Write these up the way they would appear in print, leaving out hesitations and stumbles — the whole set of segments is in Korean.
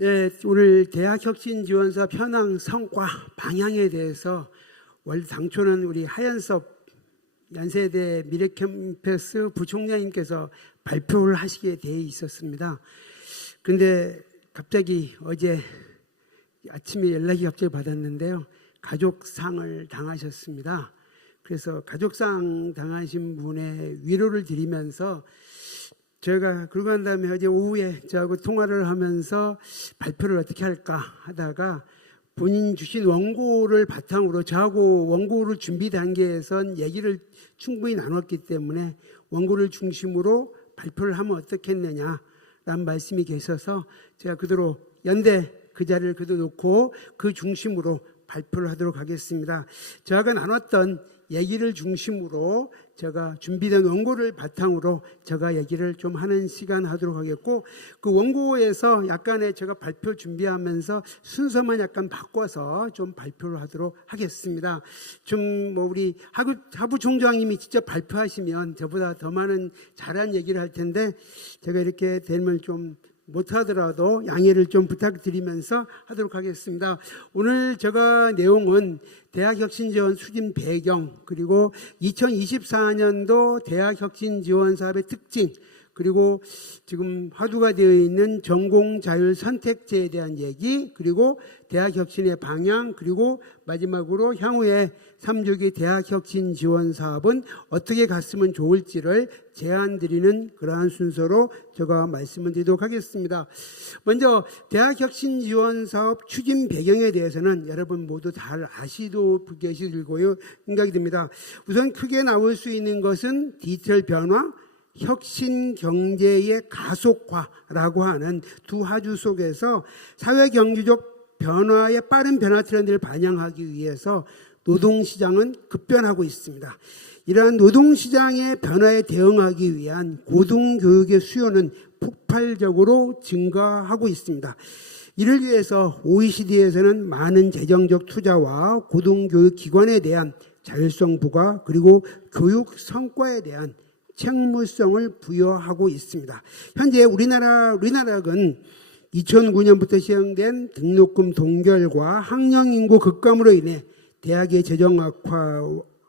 예, 오늘 대학혁신지원사업 현황 성과 방향에 대해서 원래 당초는 우리 하연섭 연세대 미래캠퍼스 부총장님께서 발표를 하시게 돼 있었습니다. 그런데 갑자기 어제 아침에 연락이 갑자기 받았는데요. 가족상을 당하셨습니다. 그래서 가족상 당하신 분의 위로를 드리면서 제가 그러고 난 다음에 어제 오후에 저하고 통화를 하면서 발표를 어떻게 할까 하다가 본인 주신 원고를 바탕으로 저하고 원고를 준비 단계에선 얘기를 충분히 나눴기 때문에 원고를 중심으로 발표를 하면 어떻겠느냐라는 말씀이 계셔서 제가 그대로 연대 그 자리를 그대로 놓고 그 중심으로 발표를 하도록 하겠습니다. 저하고 나눴던 얘기를 중심으로 제가 준비된 원고를 바탕으로 제가 얘기를 좀 하는 시간 하도록 하겠고, 그 원고에서 약간의 제가 발표 준비하면서 순서만 약간 바꿔서 좀 발표를 하도록 하겠습니다. 좀 뭐 우리 하부 총장님이 직접 발표하시면 저보다 더 많은 잘한 얘기를 할 텐데 제가 이렇게 되면 좀 못하더라도 양해를 좀 부탁드리면서 하도록 하겠습니다. 오늘 제가 내용은 대학혁신지원 추진 배경, 그리고 2024년도 대학혁신지원 사업의 특징, 그리고 지금 화두가 되어 있는 전공자율 선택제에 대한 얘기, 그리고 대학혁신의 방향, 그리고 마지막으로 향후에 3주기 대학혁신 지원 사업은 어떻게 갔으면 좋을지를 제안드리는 그러한 순서로 제가 말씀을 드리도록 하겠습니다. 먼저 대학혁신 지원 사업 추진 배경에 대해서는 여러분 모두 잘 아시도 계실 거요 생각이 듭니다. 우선 크게 나올 수 있는 것은 디지털 변화, 혁신 경제의 가속화라고 하는 두 하주 속에서 사회 경제적 변화의 빠른 변화 트렌드를 반영하기 위해서 노동시장은 급변하고 있습니다. 이러한 노동시장의 변화에 대응하기 위한 고등교육의 수요는 폭발적으로 증가하고 있습니다. 이를 위해서 OECD에서는 많은 재정적 투자와 고등교육 기관에 대한 자율성 부과, 그리고 교육 성과에 대한 책무성을 부여하고 있습니다. 현재 우리나라는 2009년부터 시행된 등록금 동결과 학령인구 급감으로 인해 대학의 재정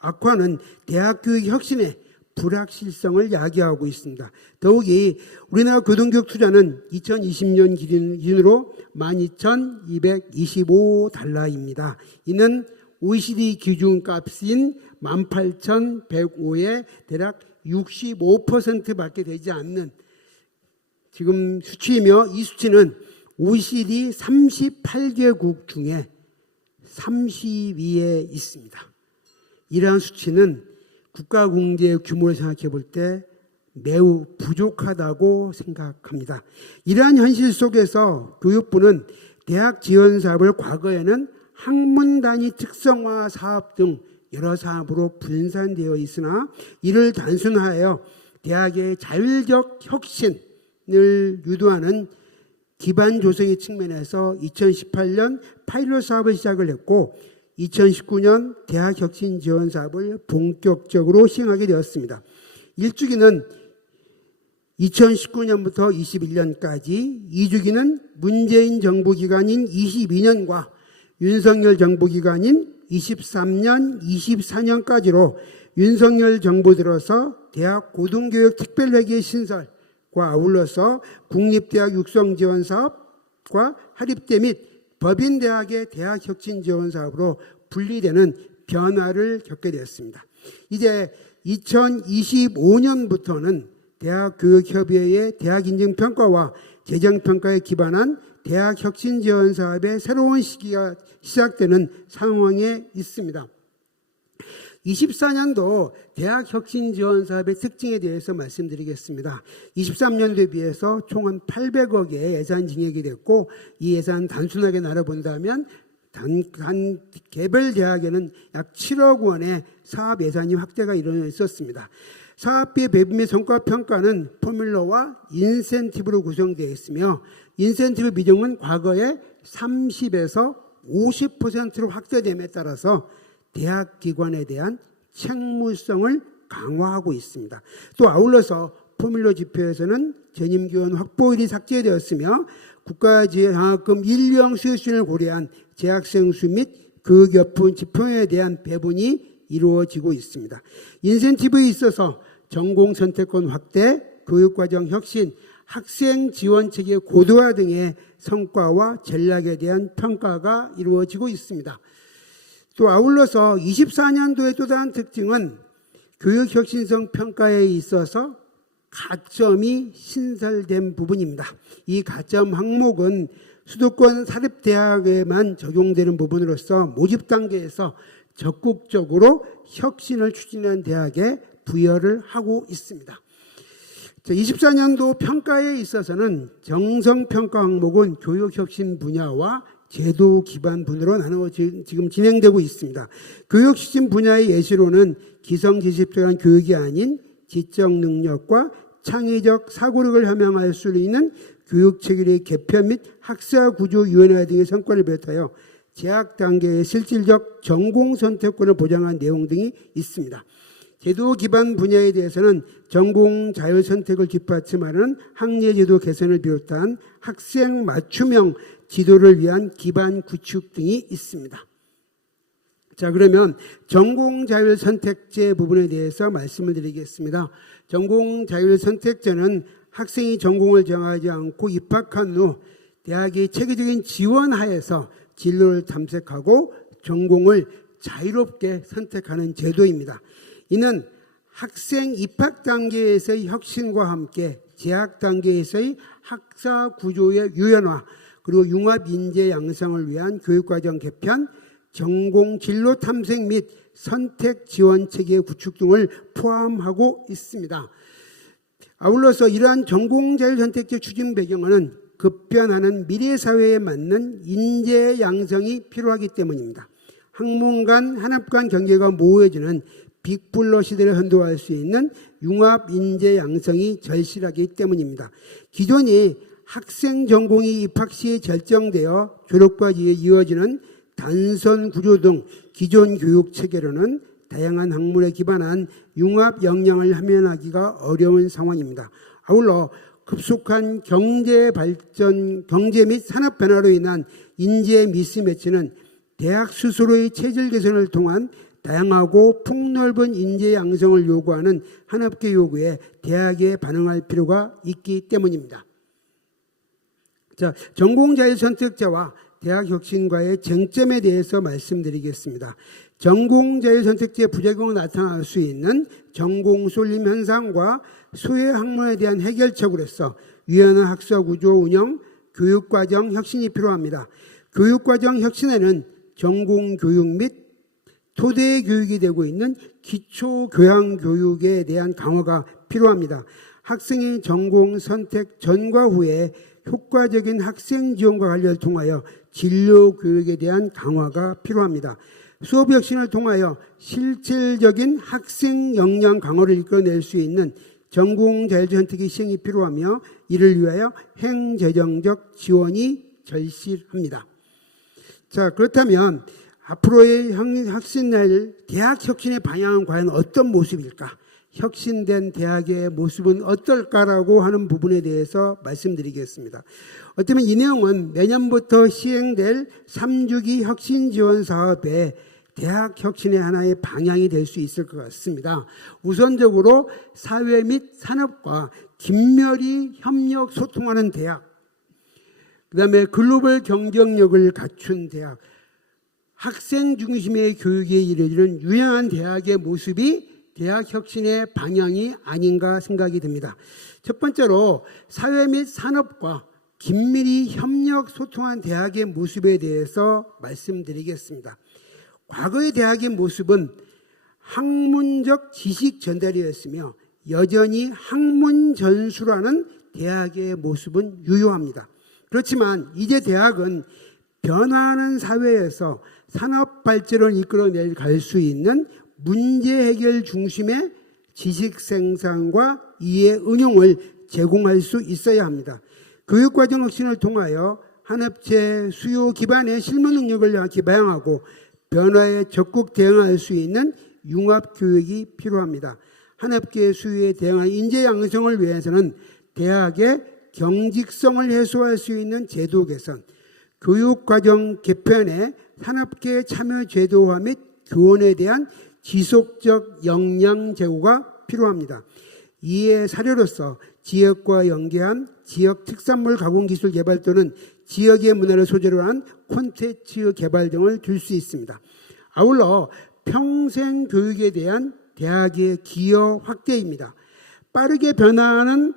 악화는 대학 교육 혁신의 불확실성을 야기하고 있습니다. 더욱이 우리나라 고등교육 투자는 2020년 기준으로 12,225달러입니다. 이는 OECD 기준값인 18,105에 대략 65%밖에 되지 않는 지금 수치이며, 이 수치는 OECD 38개국 중에 30위에 있습니다. 이러한 수치는 국가 경제의 규모를 생각해 볼 때 매우 부족하다고 생각합니다. 이러한 현실 속에서 교육부는 대학 지원 사업을 과거에는 학문 단위 특성화 사업 등 여러 사업으로 분산되어 있으나 이를 단순화하여 대학의 자율적 혁신을 유도하는 기반 조성의 측면에서 2018년 파일럿 사업을 시작을 했고 2019년 대학혁신 지원 사업을 본격적으로 시행하게 되었습니다. 1주기는 2019년부터 21년까지, 2주기는 문재인 정부 기간인 22년과 윤석열 정부 기간인 23년, 24년까지로 윤석열 정부 들어서 대학 고등교육 특별회계 신설과 아울러서 국립대학 육성지원사업과 하립대 및 법인대학의 대학혁신지원사업으로 분리되는 변화를 겪게 되었습니다. 이제 2025년부터는 대학교육협의회의 대학인증평가와 재정평가에 기반한 대학혁신지원사업의 새로운 시기가 시작되는 상황에 있습니다. 24년도 대학혁신지원사업의 특징에 대해서 말씀드리겠습니다. 23년도에 비해서 총 한 800억의 예산 증액이 됐고, 이 예산 단순하게 나눠본다면 단 개별 대학에는 약 7억 원의 사업 예산이 확대가 이루어져 있었습니다. 사업비의 배분 및 성과 평가는 포뮬러와 인센티브로 구성되어 있으며, 인센티브 비중은 과거에 30에서 50%로 확대됨에 따라서 대학기관에 대한 책무성을 강화하고 있습니다. 또 아울러서 포뮬러 지표에서는 전임기원 확보율이 삭제되었으며 국가장학금 일령 수요 수준을 고려한 재학생 수 및 교육여건 지표에 대한 배분이 이루어지고 있습니다. 인센티브에 있어서 전공 선택권 확대, 교육과정 혁신, 학생 지원 체계 고도화 등의 성과와 전략에 대한 평가가 이루어지고 있습니다. 또 아울러서 24년도의 또 다른 특징은 교육혁신성 평가에 있어서 가점이 신설된 부분입니다. 이 가점 항목은 수도권 사립대학에만 적용되는 부분으로서 모집 단계에서 적극적으로 혁신을 추진하는 대학에 부여를 하고 있습니다. 24년도 평가에 있어서는 정성평가 항목은 교육혁신 분야와 제도 기반 분야로 나누어 지금 진행되고 있습니다. 교육혁신 분야의 예시로는 기성지식적인 교육이 아닌 지적 능력과 창의적 사고력을 함양할 수 있는 교육체계의 개편 및 학사 구조 유연화 등의 성과를 비롯하여 재학 단계의 실질적 전공 선택권을 보장한 내용 등이 있습니다. 제도 기반 분야에 대해서는 전공 자율 선택을 뒷받침하는 학례 제도 개선을 비롯한 학생 맞춤형 지도를 위한 기반 구축 등이 있습니다. 자, 그러면 전공 자율 선택제 부분에 대해서 말씀을 드리겠습니다. 전공 자율 선택제는 학생이 전공을 정하지 않고 입학한 후 대학의 체계적인 지원 하에서 진로를 탐색하고 전공을 자유롭게 선택하는 제도입니다. 이는 학생 입학 단계에서의 혁신과 함께 재학 단계에서의 학사 구조의 유연화, 그리고 융합 인재 양성을 위한 교육과정 개편, 전공 진로 탐색 및 선택 지원 체계 구축 등을 포함하고 있습니다. 아울러서 이러한 전공 자율 선택제 추진 배경은 급변하는 미래 사회에 맞는 인재 양성이 필요하기 때문입니다. 학문 간, 한업 간 경계가 모호해지는 빅블러 시대를 선도할 수 있는 융합 인재 양성이 절실하기 때문입니다. 기존이 학생 전공이 입학 시에 결정되어 졸업까지 이어지는 단선 구조 등 기존 교육 체계로는 다양한 학문에 기반한 융합 역량을 함양하기가 어려운 상황입니다. 아울러 급속한 경제 발전, 경제 및 산업 변화로 인한 인재 미스매치는 대학 스스로의 체질 개선을 통한 다양하고 폭넓은 인재 양성을 요구하는 한업계 요구에 대학에 반응할 필요가 있기 때문입니다. 자, 전공 자율 선택제와 대학 혁신과의 쟁점에 대해서 말씀드리겠습니다. 전공 자율 선택제 부작용으로 나타날 수 있는 전공 쏠림 현상과 소외 학문에 대한 해결책으로서 유연한 학사 구조 운영, 교육과정 혁신이 필요합니다. 교육과정 혁신에는 전공 교육 및 토대 교육이 되고 있는 기초 교양 교육에 대한 강화가 필요합니다. 학생의 전공 선택 전과 후에 효과적인 학생 지원과 관련을 통하여 진로 교육에 대한 강화가 필요합니다. 수업 혁신을 통하여 실질적인 학생 역량 강화를 이끌어낼 수 있는 전공 자율 선택의 시행이 필요하며 이를 위하여 행재정적 지원이 절실합니다. 자, 그렇다면 앞으로의 혁신날 대학 혁신의 방향은 과연 어떤 모습일까? 혁신된 대학의 모습은 어떨까라고 하는 부분에 대해서 말씀드리겠습니다. 어쩌면 이 내용은 내년부터 시행될 3주기 혁신 지원 사업의 대학 혁신의 하나의 방향이 될 수 있을 것 같습니다. 우선적으로 사회 및 산업과 긴밀히 협력 소통하는 대학, 그 다음에 글로벌 경쟁력을 갖춘 대학, 학생 중심의 교육에 이르는 유연한 대학의 모습이 대학 혁신의 방향이 아닌가 생각이 듭니다. 첫 번째로 사회 및 산업과 긴밀히 협력 소통한 대학의 모습에 대해서 말씀드리겠습니다. 과거의 대학의 모습은 학문적 지식 전달이었으며 여전히 학문 전수라는 대학의 모습은 유효합니다. 그렇지만 이제 대학은 변화하는 사회에서 산업 발전을 이끌어낼 갈 수 있는 문제 해결 중심의 지식 생산과 이해 응용을 제공할 수 있어야 합니다. 교육과정 혁신을 통하여 한업체 수요 기반의 실무 능력을 기반하고 변화에 적극 대응할 수 있는 융합 교육이 필요합니다. 한업계 수요에 대응한 인재 양성을 위해서는 대학의 경직성을 해소할 수 있는 제도 개선, 교육과정 개편에 산업계 참여 제도화 및 교원에 대한 지속적 역량 제고가 필요합니다. 이에 사례로서 지역과 연계한 지역 특산물 가공 기술 개발 또는 지역의 문화를 소재로 한 콘텐츠 개발 등을 들 수 있습니다. 아울러 평생 교육에 대한 대학의 기여 확대입니다. 빠르게 변화하는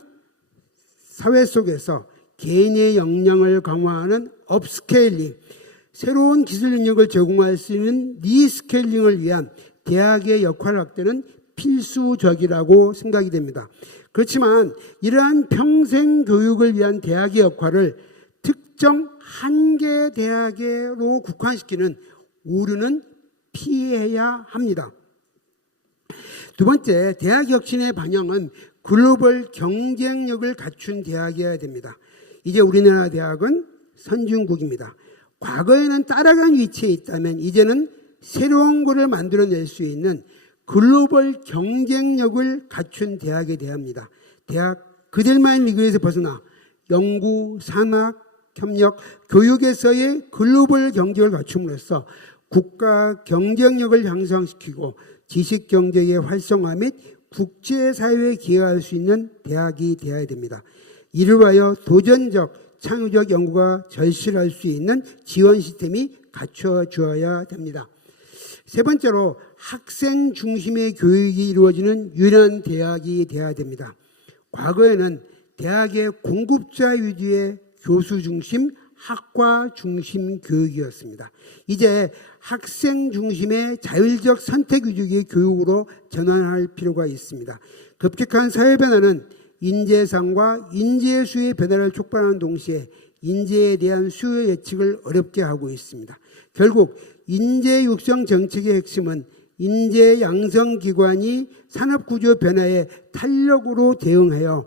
사회 속에서 개인의 역량을 강화하는 업스케일링, 새로운 기술 능력을 제공할 수 있는 리스케일링을 위한 대학의 역할 확대는 필수적이라고 생각이 됩니다. 그렇지만 이러한 평생 교육을 위한 대학의 역할을 특정 한 개 대학으로 국한시키는 오류는 피해야 합니다. 두 번째, 대학 혁신의 방향은 글로벌 경쟁력을 갖춘 대학이어야 됩니다. 이제 우리나라 대학은 선진국입니다. 과거에는 따라간 위치에 있다면 이제는 새로운 것을 만들어낼 수 있는 글로벌 경쟁력을 갖춘 대학에 대합니다. 대학 그들만의 리그에서 벗어나 연구, 산학, 협력, 교육에서의 글로벌 경쟁을 갖춤으로써 국가 경쟁력을 향상시키고 지식 경제의 활성화 및 국제사회에 기여할 수 있는 대학이 되어야 됩니다. 이를 위하여 도전적, 창의적 연구가 절실할 수 있는 지원 시스템이 갖춰져야 됩니다. 세 번째로 학생 중심의 교육이 이루어지는 유일한 대학이 되어야 됩니다. 과거에는 대학의 공급자 위주의 교수 중심, 학과 중심 교육이었습니다. 이제 학생 중심의 자율적 선택 위주의 교육으로 전환할 필요가 있습니다. 급격한 사회 변화는 인재상과 인재수의 변화를 촉발하는 동시에 인재에 대한 수요 예측을 어렵게 하고 있습니다. 결국 인재 육성 정책의 핵심은 인재 양성 기관이 산업구조 변화에 탄력으로 대응하여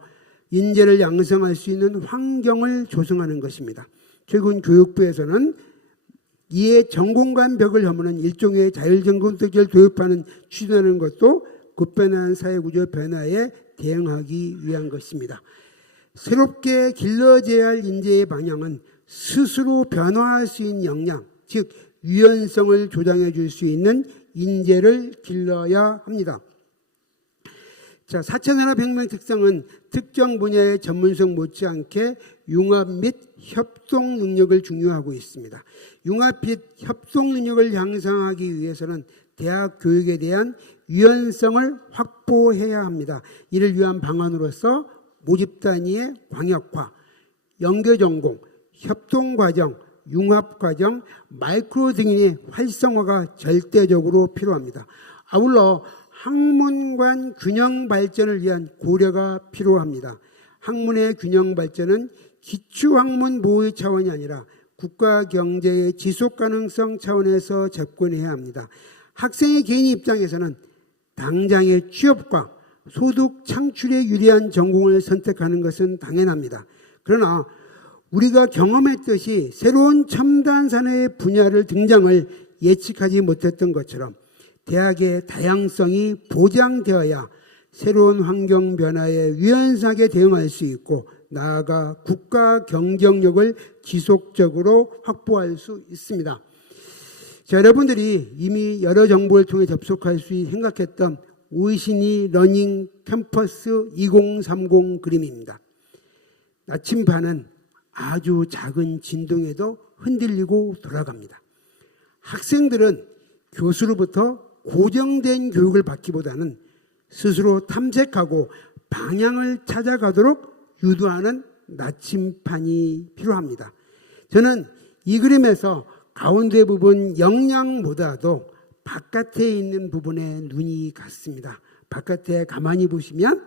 인재를 양성할 수 있는 환경을 조성하는 것입니다. 최근 교육부에서는 이에 전공 간 벽을 허무는 일종의 자율전공 선택제를 도입하는 추진하는 것도 급변한 사회구조 변화에 대응하기 위한 것입니다. 새롭게 길러져야 할 인재의 방향은 스스로 변화할 수 있는 역량, 즉 유연성을 조장해 줄 수 있는 인재를 길러야 합니다. 자, 4차 산업혁명 특성은 특정 분야의 전문성 못지않게 융합 및 협동 능력을 중요하고 있습니다. 융합 및 협동 능력을 향상하기 위해서는 대학 교육에 대한 유연성을 확보해야 합니다. 이를 위한 방안으로서 모집 단위의 광역화, 연계 전공, 협동 과정, 융합 과정, 마이크로 등의 활성화가 절대적으로 필요합니다. 아울러 학문 간 균형 발전을 위한 고려가 필요합니다. 학문의 균형 발전은 기초학문 보호의 차원이 아니라 국가 경제의 지속 가능성 차원에서 접근해야 합니다. 학생의 개인 입장에서는 당장의 취업과 소득 창출에 유리한 전공을 선택하는 것은 당연합니다. 그러나 우리가 경험했듯이 새로운 첨단 산업의 분야를 등장을 예측하지 못했던 것처럼 대학의 다양성이 보장되어야 새로운 환경 변화에 유연하게 대응할 수 있고 나아가 국가 경쟁력을 지속적으로 확보할 수 있습니다. 자, 여러분들이 이미 여러 정보를 통해 접속할 수 생각했던 오이시니 러닝 캠퍼스 2030 그림입니다. 나침반은 아주 작은 진동에도 흔들리고 돌아갑니다. 학생들은 교수로부터 고정된 교육을 받기보다는 스스로 탐색하고 방향을 찾아가도록 유도하는 나침반이 필요합니다. 저는 이 그림에서 가운데 부분 역량보다도 바깥에 있는 부분에 눈이 갔습니다. 바깥에 가만히 보시면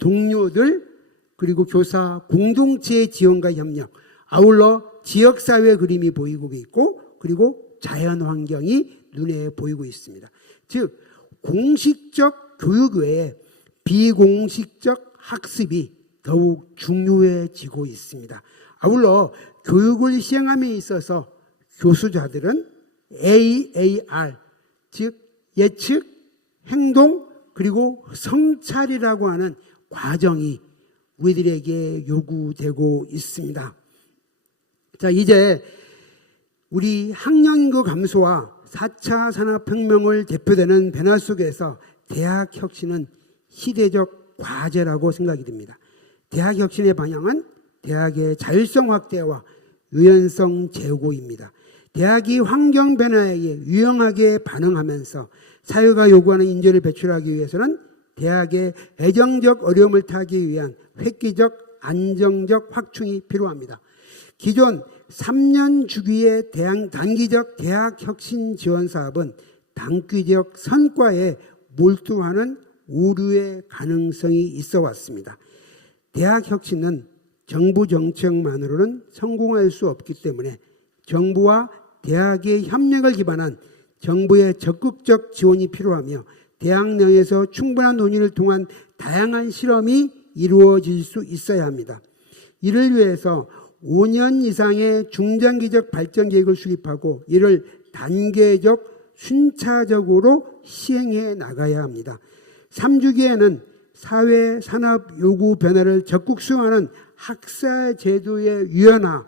동료들 그리고 교사 공동체의 지원과 협력, 아울러 지역사회 그림이 보이고 있고 그리고 자연환경이 눈에 보이고 있습니다. 즉 공식적 교육 외에 비공식적 학습이 더욱 중요해지고 있습니다. 아울러 교육을 시행함에 있어서 교수자들은 AAR, 즉 예측, 행동, 그리고 성찰이라고 하는 과정이 우리들에게 요구되고 있습니다. 자, 이제 우리 학령인구 감소와 4차 산업혁명을 대표되는 변화 속에서 대학혁신은 시대적 과제라고 생각이 듭니다. 대학혁신의 방향은 대학의 자율성 확대와 유연성 제고입니다. 대학이 환경 변화에 유용하게 반응하면서 사회가 요구하는 인재를 배출하기 위해서는 대학의 애정적 어려움을 타기 위한 획기적 안정적 확충이 필요합니다. 기존 3년 주기의 단기적 대학혁신 지원 사업은 단기적 성과에 몰두하는 오류의 가능성이 있어 왔습니다. 대학혁신은 정부 정책만으로는 성공할 수 없기 때문에 정부와 대학의 협력을 기반한 정부의 적극적 지원이 필요하며 대학 내에서 충분한 논의를 통한 다양한 실험이 이루어질 수 있어야 합니다. 이를 위해서 5년 이상의 중장기적 발전 계획을 수립하고 이를 단계적 순차적으로 시행해 나가야 합니다. 3주기에는 사회 산업 요구 변화를 적극 수용하는 학사 제도의 유연화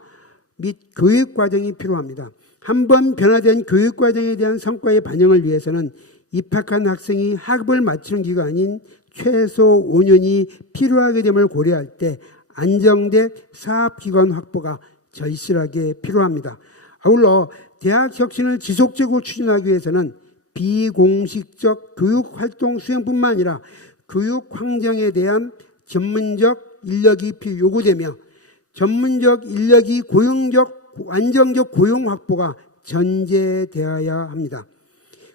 및 교육 과정이 필요합니다. 한번 변화된 교육 과정에 대한 성과의 반영을 위해서는 입학한 학생이 학업을 마치는 기간인 최소 5년이 필요하게 됨을 고려할 때 안정된 사업기관 확보가 절실하게 필요합니다. 아울러 대학혁신을 지속적으로 추진하기 위해서는 비공식적 교육활동 수행뿐만 아니라 교육 환경에 대한 전문적 인력이 요구되며 전문적 인력이 안정적 고용 확보가 전제되어야 합니다.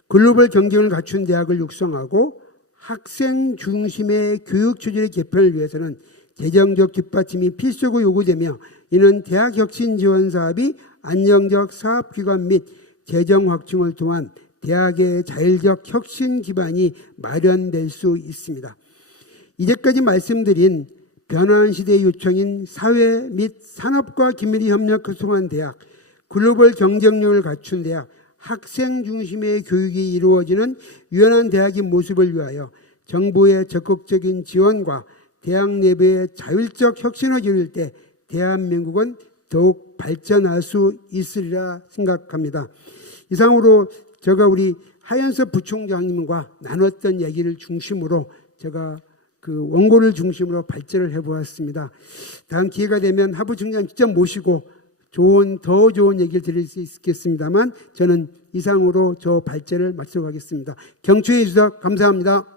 글로벌 경쟁을 갖춘 대학을 육성하고 학생 중심의 교육 체질의 개편을 위해서는 재정적 뒷받침이 필수고 요구되며 이는 대학혁신 지원 사업이 안정적 사업기관 및 재정 확충을 통한 대학의 자율적 혁신 기반이 마련될 수 있습니다. 이제까지 말씀드린 변화한 시대의 요청인 사회 및 산업과 긴밀히 협력 구성한 대학, 글로벌 경쟁력을 갖춘 대학, 학생 중심의 교육이 이루어지는 유연한 대학의 모습을 위하여 정부의 적극적인 지원과 대학 내부의 자율적 혁신을 이룰 때 대한민국은 더욱 발전할 수 있으리라 생각합니다. 이상으로 제가 우리 하현섭 부총장님과 나눴던 얘기를 중심으로 제가 그 원고를 중심으로 발제를 해보았습니다. 다음 기회가 되면 하 부총장 직접 모시고 더 좋은 얘기를 드릴 수 있겠습니다만 저는 이상으로 저 발제를 마치도록 하겠습니다. 경청해 주셔서 감사합니다.